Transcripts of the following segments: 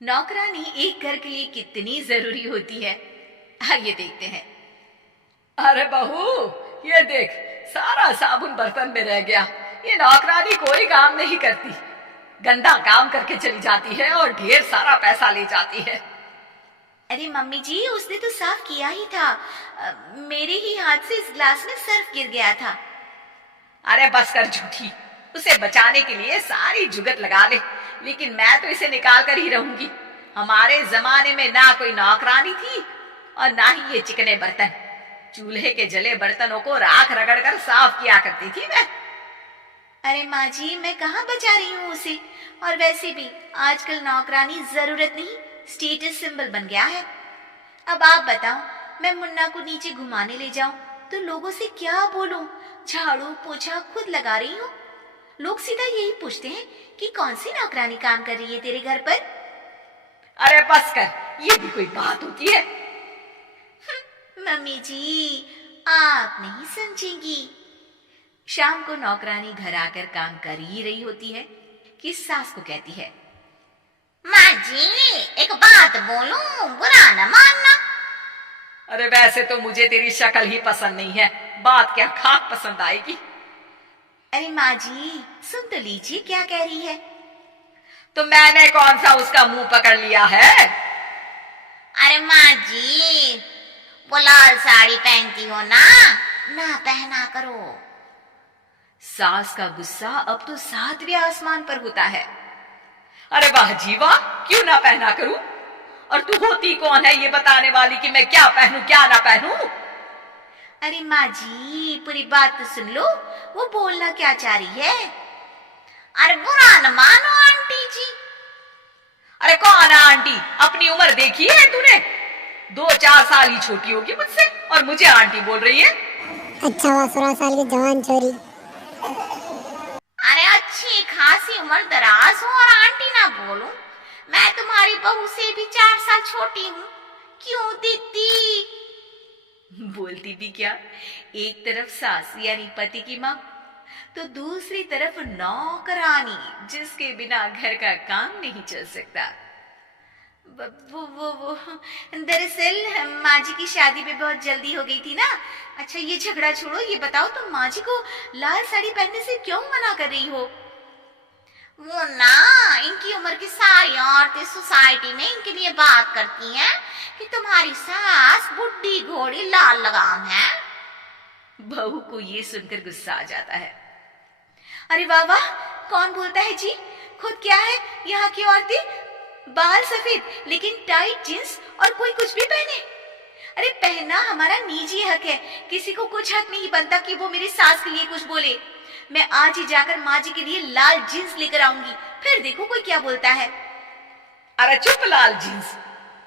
नौकरानी एक घर के लिए कितनी जरूरी होती है, आइए देखते हैं। अरे बहू, ये देख, सारा साबुन बर्तन में रह गया। ये नौकरानी कोई काम नहीं करती, गंदा काम करके चली जाती है और ढेर सारा पैसा ले जाती है। अरे मम्मी जी, उसने तो साफ किया ही था। मेरे ही हाथ से इस ग्लास में सर्फ गिर गया था। अरे बस कर झूठी, उसे बचाने के लिए सारी जुगत लगा ले, लेकिन मैं तो इसे निकाल कर ही रहूंगी। हमारे जमाने में ना कोई नौकरानी थी और ना ही ये चिकने बर्तन। चूल्हे के जले बर्तनों को राख रगड़ कर साफ किया करती थी मैं। अरे माँ जी, मैं कहाँ बचा रही हूँ उसे। और वैसे भी आजकल नौकरानी जरूरत नहीं, स्टेटस सिंबल बन गया है। अब आप बताओ, मैं मुन्ना को नीचे घुमाने ले जाऊं तो लोगों से क्या बोलूं? झाड़ू पोछा खुद लगा रही हूँ। लोग सीधा यही पूछते हैं कि कौन सी नौकरानी काम कर रही है तेरे घर पर। अरे बस कर, ये भी कोई बात होती है? मम्मी जी, आप नहीं समझेंगी। शाम को नौकरानी घर आकर काम कर ही रही होती है कि सास को कहती है, माँ जी, एक बात बोलूं, बुरा न मानना। अरे वैसे तो मुझे तेरी शक्ल ही पसंद नहीं है, बात क्या खाक पसंद आएगी। अरे माँ जी, सुन तो लीजिए क्या कह रही है। तो मैंने कौन सा उसका मुंह पकड़ लिया है? अरे माँ जी, वो लाल साड़ी पहनती हो ना पहना करो। सास का गुस्सा अब तो 7वें आसमान पर होता है। अरे वाह जी वाह, क्यों ना पहना करूं? और तू होती कौन है ये बताने वाली कि मैं क्या पहनूं क्या ना पहनूं? अरे माँ जी, पूरी बात तो सुन लो, वो बोलना क्या चाह रही है। अरे बुरा न मानो आंटी जी। अरे कौन है आंटी? अपनी उम्र देखी है तूने? 2-4 साल ही छोटी होगी मुझसे और मुझे आंटी बोल रही है। अच्छा हुआ 16 साल की जवान छोरी। अरे अच्छी खासी उम्र दराज हो और आंटी ना बोलूं। मैं तुम्हारी बहू से भी 4 साल छोटी हूँ। क्यों दीदी? बोलती भी क्या, एक तरफ सास यानी पति की माँ, तो दूसरी तरफ नौकरानी जिसके बिना घर का काम नहीं चल सकता। वो दरअसल माँ जी की शादी में बहुत जल्दी हो गई थी ना। अच्छा ये झगड़ा छोड़ो, ये बताओ तुम माँ जी को लाल साड़ी पहनने से क्यों मना कर रही हो? वो ना, इनकी उम्र की सारी औरतें सोसाइटी में इनके लिए बात करती हैं कि तुम्हारी सास बुढ़ी घोड़ी लाल लगाम है। बहू को ये सुनकर गुस्सा आ जाता है। अरे वाह वाह, कौन बोलता है जी? खुद क्या है यहाँ की औरतें, बाल सफेद लेकिन टाइट जींस और कोई कुछ भी पहने। अरे पहनना हमारा निजी हक है, किसी को कुछ हक नहीं बनता कि वो मेरी सास के लिए कुछ बोले। मैं आज ही जाकर माँ जी के लिए लाल जींस लेकर आऊंगी, फिर देखो कोई क्या बोलता है। अरे चुप लाल जींस।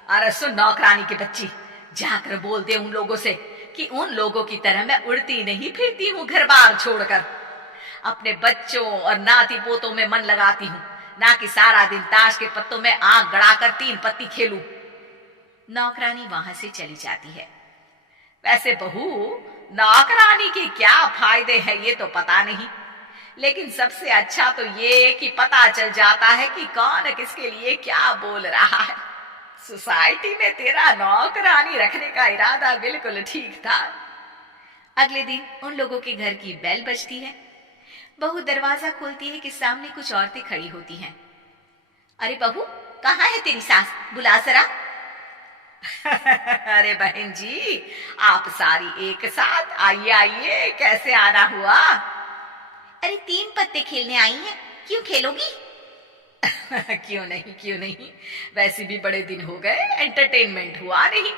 अरे सुन नौकरानी की बच्ची, जाकर बोल दे उन लोगों से कि उन लोगों की तरह मैं उड़ती नहीं फिरती हूँ घर बार छोड़कर। अपने बच्चों और नाती पोतों में मन लगाती हूँ, ना कि सारा दिन ताश के पत्तों में आंख गड़ाकर 3 पत्ती खेलूं। नौकरानी वहां से चली जाती है। वैसे बहू, नौकरानी के क्या फायदे हैं ये तो पता नहीं, लेकिन सबसे अच्छा तो ये कि पता चल जाता है कि कौन किसके लिए क्या बोल रहा है। सोसाइटी में तेरा नौकरानी रखने का इरादा बिल्कुल ठीक था। अगले दिन उन लोगों के घर की बेल बजती है। बहू दरवाजा खोलती है कि सामने कुछ औरतें खड़ी होती हैं। अरे बहू, कहाँ है तेरी सास? बुला जरा। अरे बहन जी, आप सारी एक साथ आइए आइए, कैसे आना हुआ? अरे 3 पत्ते खेलने आई हैं, क्यों खेलोगी? क्यों नहीं क्यों नहीं, वैसे भी बड़े दिन हो गए, एंटरटेनमेंट हुआ नहीं।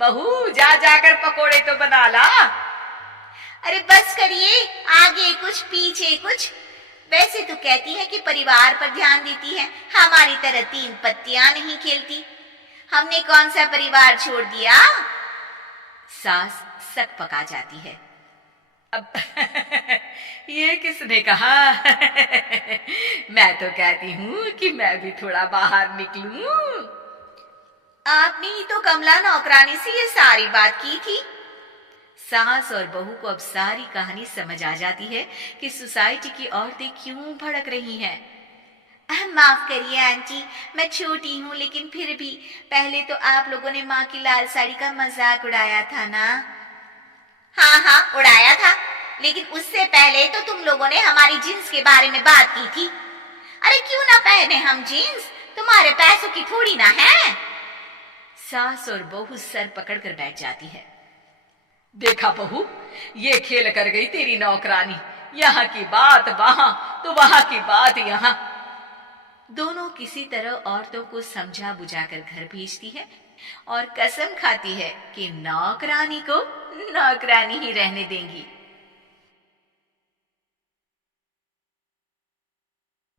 बहू जा जाकर पकोड़े तो बना ला। अरे बस करिए, आगे कुछ पीछे कुछ। वैसे तो कहती है कि परिवार पर ध्यान देती है, हमारी तरह 3 पत्तियां नहीं खेलती। हमने कौन सा परिवार छोड़ दिया? सास सक पका जाती है। अब ये किसने कहा? मैं तो कहती हूँ कि मैं भी थोड़ा बाहर निकलूं। आपने ही तो कमला नौकरानी से ये सारी बात की थी। सास और बहू को अब सारी कहानी समझ आ जाती है कि सोसाइटी की औरतें क्यों भड़क रही हैं। माफ करिए आंटी, मैं छोटी हूँ लेकिन फिर भी पहले तो आप लोगों ने माँ की लाल साड़ी का मजाक उड़ाया था ना। हाँ हाँ उड़ाया था, लेकिन उससे पहले तो तुम लोगों ने हमारी जीन्स के बारे में बात की थी। अरे क्यों ना पहने हम जीन्स, तुम्हारे पैसों की थोड़ी ना है। सास और बहू सर पकड़कर बैठ जाती है। देखा बहू, ये खेल कर गई तेरी नौकरानी, यहाँ की बात वहां तो वहां की बात यहाँ। दोनों किसी तरह औरतों को समझा बुझाकर घर भेजती है और कसम खाती है कि नौकरानी को नौकरानी ही रहने देंगी।